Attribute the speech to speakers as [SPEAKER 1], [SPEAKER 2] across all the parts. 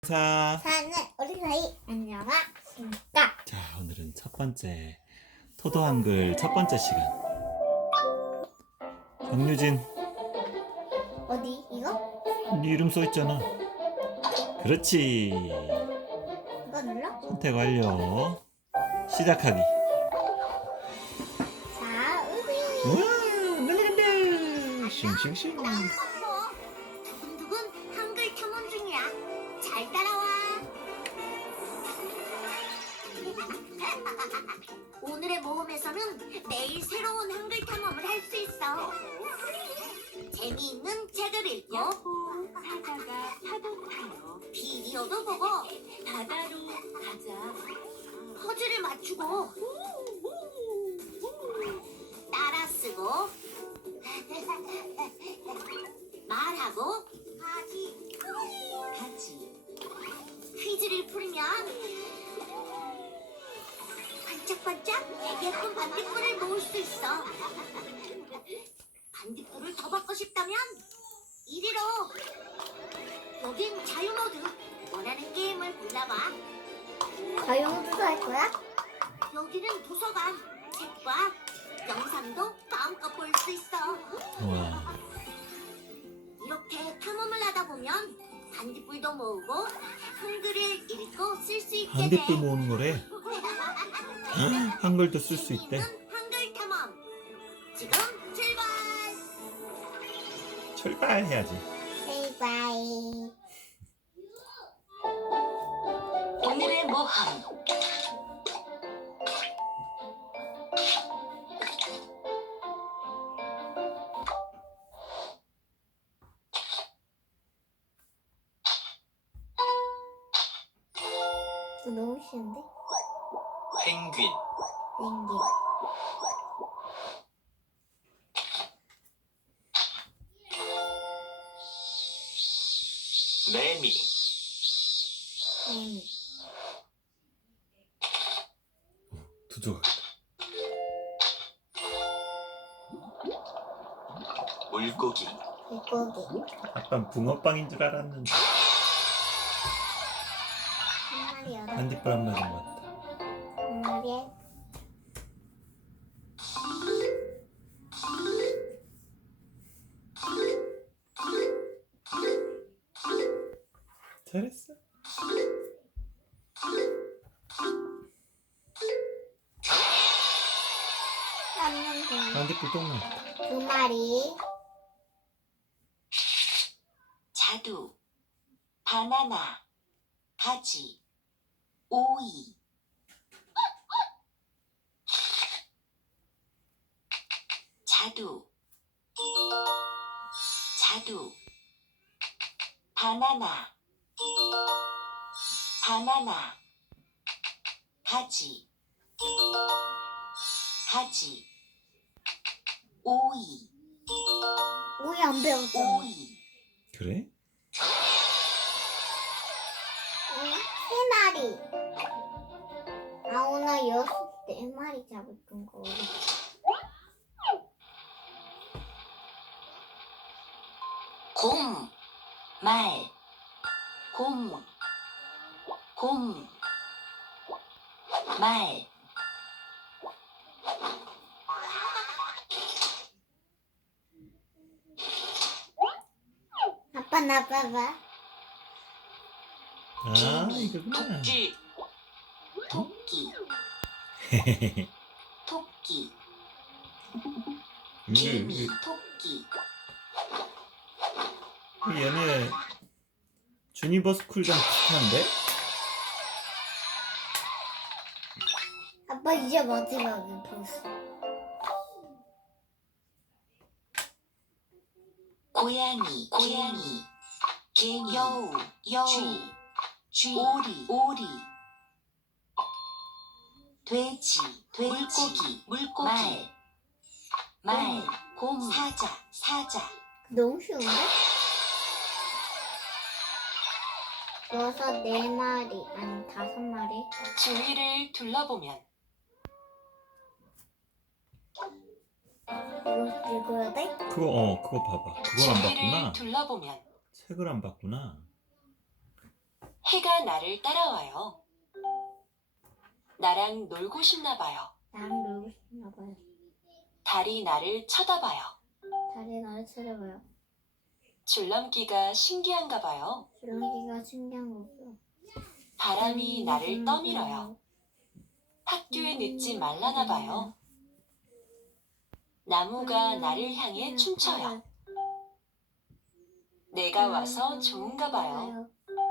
[SPEAKER 1] 사는 우리 사이 안녕하십니까.
[SPEAKER 2] 자, 오늘은 첫 번째 토도 한글 첫 번째 시간. 박유진,
[SPEAKER 1] 어디 이거?
[SPEAKER 2] 네 이름 써 있잖아. 그렇지.
[SPEAKER 1] 이거 눌러?
[SPEAKER 2] 선택 완료. 시작하기.
[SPEAKER 1] 자, 우리
[SPEAKER 2] 우와, 날아간다. 싱싱싱.
[SPEAKER 1] 두근두근 한글 탐험 중이야. 잘 따라와. 오늘의 모험에서는 매일 새로운 한글 탐험을 할 수 있어. 재미있는 책을 읽고
[SPEAKER 3] 사자가 파도 타요.
[SPEAKER 1] 비디오도 보고
[SPEAKER 3] 바다로 가자.
[SPEAKER 1] 퍼즐을 맞추고 따라 쓰고 말하고
[SPEAKER 3] 같이
[SPEAKER 1] 퀴즈를 풀면 반짝반짝 예쁜 반딧불을 모을 수 있어. 반딧불을 더 받고 싶다면 이리로. 여긴 자유모드. 원하는 게임을 골라봐. 자유모드도 할 거야? 여기는 도서관. 책과 영상도 마음껏 볼 수 있어.
[SPEAKER 2] 우와.
[SPEAKER 1] 이렇게 탐험을 하다 보면 반딧불도 모으고 한글을 읽고 쓸 수 있게 돼.
[SPEAKER 2] 반딧불 모으는 거래. 한글도 쓸 수 있대.
[SPEAKER 1] 한글 탐험. 지금 출발.
[SPEAKER 2] 출발해야지.
[SPEAKER 1] 출발.
[SPEAKER 3] 오늘의 모험.
[SPEAKER 1] 이거 너무 쉬운데?
[SPEAKER 4] 펭귄,
[SPEAKER 1] 펭귄.
[SPEAKER 4] 매미,
[SPEAKER 1] 뱀.
[SPEAKER 2] 두 조각.
[SPEAKER 4] 물고기,
[SPEAKER 1] 물고기.
[SPEAKER 2] 아빠는 붕어빵인 줄 알았는데
[SPEAKER 1] 한 마리 여덟.
[SPEAKER 2] 반딧불 한 마리인 것 같다.
[SPEAKER 1] 한 마리에
[SPEAKER 2] 잘했어.
[SPEAKER 1] 한 명.
[SPEAKER 2] 반딧불 똥 나왔다.
[SPEAKER 1] 두 마리.
[SPEAKER 3] 자두, 바나나, 가지, 오이. 자두, 자두, 바나나, 바나나, 가지, 가지, 오이,
[SPEAKER 1] 우리 안 배웠어.
[SPEAKER 3] 오이.
[SPEAKER 2] 그래?
[SPEAKER 1] 세 마리. 아, 오늘 네 마리 잡았던 거.
[SPEAKER 3] 곰, 말, 곰, 곰, 말.
[SPEAKER 1] 아빠 나 봐봐.
[SPEAKER 2] 아,
[SPEAKER 3] 개미,
[SPEAKER 2] 이거구나.
[SPEAKER 3] 토끼, 토끼, 토끼, 개미, 토끼.
[SPEAKER 2] 얘네 주니버 스쿨장 비슷한데?
[SPEAKER 1] 아빠 이제 마지막에 벌써.
[SPEAKER 3] 고양이, 고양이, 개미, 여우, 쥐, 오리, 오리. 돼지, 물고기, 말, 곰, 사자.
[SPEAKER 1] 너무 쉬운데? 여섯 네 마리 아니 다섯 마리.
[SPEAKER 3] 주위를 둘러보면
[SPEAKER 1] 이거 읽어야 돼?
[SPEAKER 2] 그거 봐봐. 그걸 안
[SPEAKER 3] 주위를
[SPEAKER 2] 봤구나.
[SPEAKER 3] 둘러보면
[SPEAKER 2] 책을 안 봤구나.
[SPEAKER 3] 해가 나를 따라와요. 나랑 놀고 싶나 봐요.
[SPEAKER 1] 나랑 놀고 싶나 봐요.
[SPEAKER 3] 달이 나를 쳐다봐요.
[SPEAKER 1] 달이 나를 쳐다봐요.
[SPEAKER 3] 줄넘기가 신기한가 봐요.
[SPEAKER 1] 주렁이가 신기한 거고요.
[SPEAKER 3] 바람이 나를 떠밀어요. 학교에 늦지 말라나 봐요. 나무가 나를 향해 춤춰요. 내가 와서 좋은가 봐요.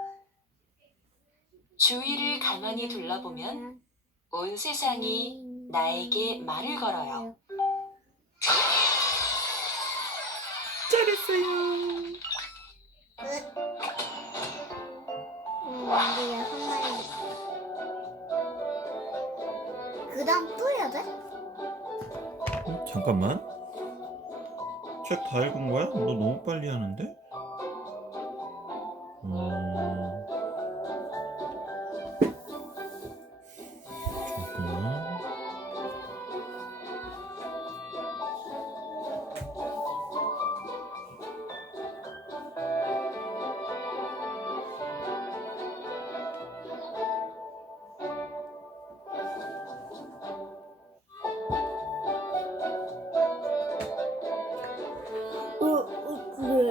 [SPEAKER 3] 주위를 가만히 둘러보면 온 세상이 나에게 말을 걸어요.
[SPEAKER 2] 잘했어요.
[SPEAKER 1] 끝. 우리 6마리. 그 다음 또 해야 돼?
[SPEAKER 2] 잠깐만. 책 다 읽은 거야? 너 너무 빨리 하는데? 잠깐만.
[SPEAKER 1] 그래.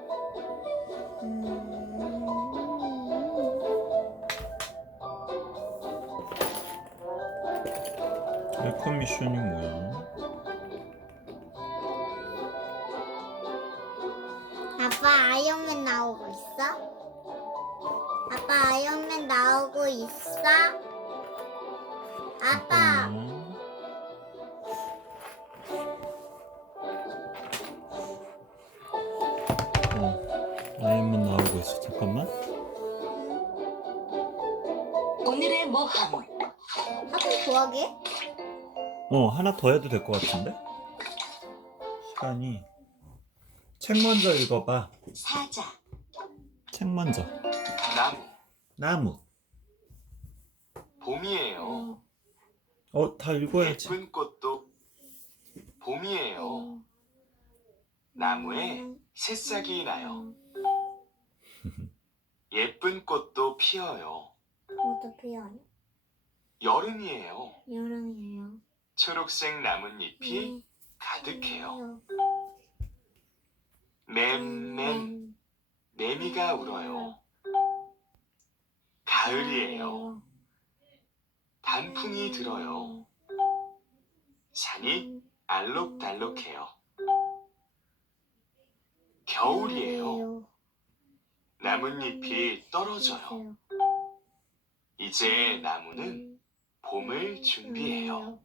[SPEAKER 2] 웰컴 미션이 뭐야?
[SPEAKER 1] 아빠 아이언맨 나오고 있어? 아빠 아이언맨 나오고 있어? 아빠
[SPEAKER 2] 아이언맨 나오고 있어. 잠깐만.
[SPEAKER 3] 오늘의 모험.
[SPEAKER 1] 학원 좋아하게?
[SPEAKER 2] 하나 더 해도 될 것 같은데? 시간이. 책 먼저 읽어봐.
[SPEAKER 3] 사자.
[SPEAKER 2] 책 먼저.
[SPEAKER 4] 나무.
[SPEAKER 2] 나무.
[SPEAKER 4] 봄이에요.
[SPEAKER 2] 다 읽어야지.
[SPEAKER 4] 예쁜 꽃도 봄이에요. 나무에 새싹이 나요. 예쁜 꽃도 피어요.
[SPEAKER 1] 그것도 필요하네.
[SPEAKER 4] 여름이에요.
[SPEAKER 1] 여름이에요.
[SPEAKER 4] 초록색 나뭇잎이
[SPEAKER 1] 네.
[SPEAKER 4] 가득해요. 맴맴 매미가 울어요. 가을이에요. 단풍이 들어요. 산이 알록달록해요. 겨울이에요. 나뭇잎이 떨어져요. 이제 나무는 봄을 준비해요.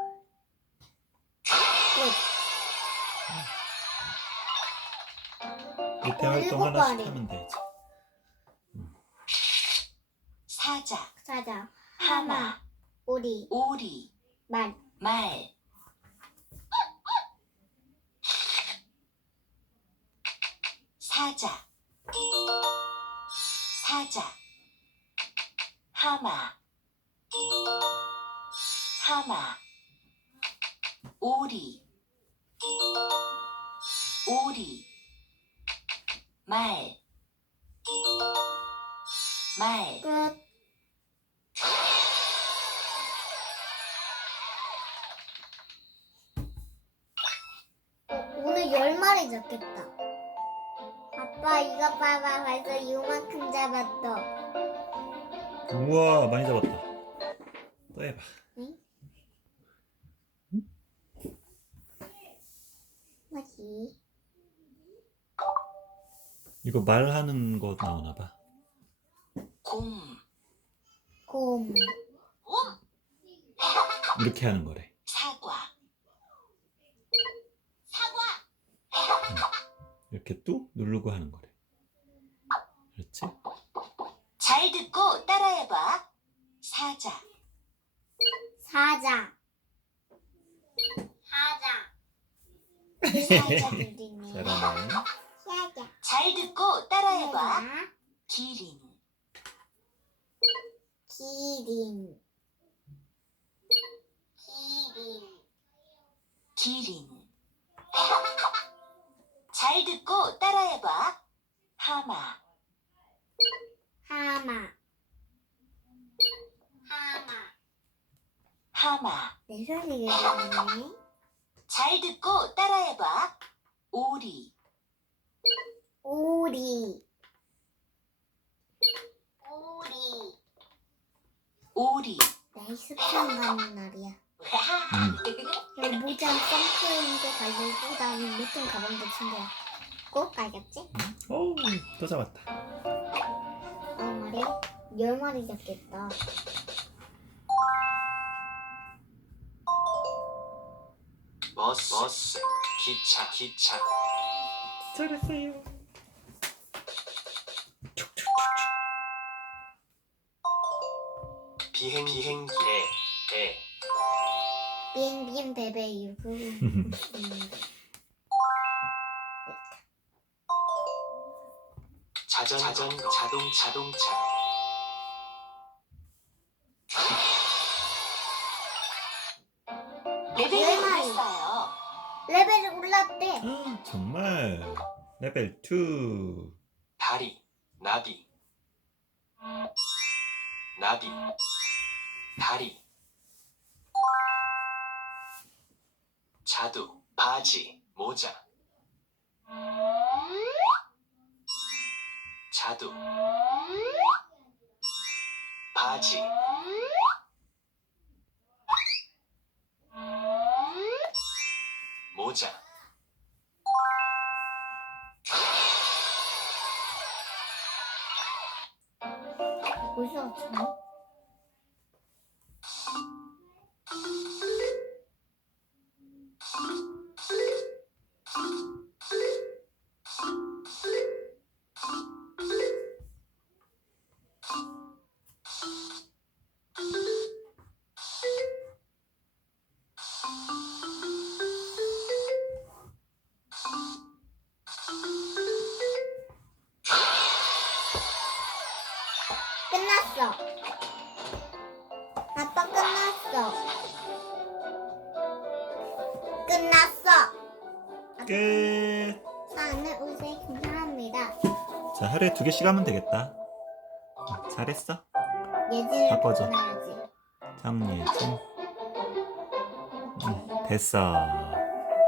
[SPEAKER 2] 밑에 활동 하나씩 하면 되지.
[SPEAKER 3] 사자.
[SPEAKER 1] 사자,
[SPEAKER 3] 하마.
[SPEAKER 1] 오리,
[SPEAKER 3] 오리.
[SPEAKER 1] 말,
[SPEAKER 3] 말. 사자. 사자. 하마. 하마. 오리. 오리. 말. 말.
[SPEAKER 1] 끝. 오늘 10마리 잡겠다. 아빠 이거 봐봐, 벌써 이만큼 잡았어.
[SPEAKER 2] 우와, 많이 잡았다. 또 해봐.
[SPEAKER 1] 응? 뭐지?
[SPEAKER 2] 이거 말하는 거 나오나 봐.
[SPEAKER 3] 곰.
[SPEAKER 1] 곰,
[SPEAKER 2] 이렇게 하는 거래.
[SPEAKER 3] 사과.
[SPEAKER 2] 이렇게 뚝 누르고 하는 거래. 그렇지?
[SPEAKER 3] 잘 듣고 따라해봐. 사자.
[SPEAKER 1] 사자, 사자 들리네.
[SPEAKER 2] 잘하네.
[SPEAKER 1] 사자,
[SPEAKER 3] 잘 듣고 따라해봐.
[SPEAKER 1] 사자,
[SPEAKER 3] 기린.
[SPEAKER 1] 기린,
[SPEAKER 3] 기린. 잘 듣고 따라해봐. 하마.
[SPEAKER 1] 하마,
[SPEAKER 3] 하마.
[SPEAKER 1] 내 소리 얘기하네.
[SPEAKER 3] 잘 듣고 따라해봐. 오리.
[SPEAKER 1] 오리. 오리.
[SPEAKER 3] 오리.
[SPEAKER 1] 날 습관 가는 날이야. 여기 모자 선크림도 갈고 그다음에 밑둥 가방도 챙겨야 꼭 알겠지?
[SPEAKER 2] 오, 또 잡았다.
[SPEAKER 1] 말이야? 10마리 잡겠다.
[SPEAKER 4] 버스, 기차,
[SPEAKER 2] 잘했어요.
[SPEAKER 4] 비행기, 배,
[SPEAKER 1] 비행 베베 이거.
[SPEAKER 4] 자전거, 자동차.
[SPEAKER 3] 레벨이
[SPEAKER 1] 얼마예요?
[SPEAKER 3] 올랐어요.
[SPEAKER 1] 레벨이 올랐대.
[SPEAKER 2] 정말 레벨 2.
[SPEAKER 4] 다리, 나비, 다리. 자두, 바지, 모자. 자두, 바지, 모자.
[SPEAKER 1] 어디서 왔어? 끝났어. 아빠 끝났어. 끝났어.
[SPEAKER 2] 끝.
[SPEAKER 1] 사는 우세 감사합니다.
[SPEAKER 2] 자, 하루에 2개씩 하면 되겠다. 잘했어.
[SPEAKER 1] 예진을
[SPEAKER 2] 바꿔줘.
[SPEAKER 1] 바꿔놔야지.
[SPEAKER 2] 장예진. 됐어.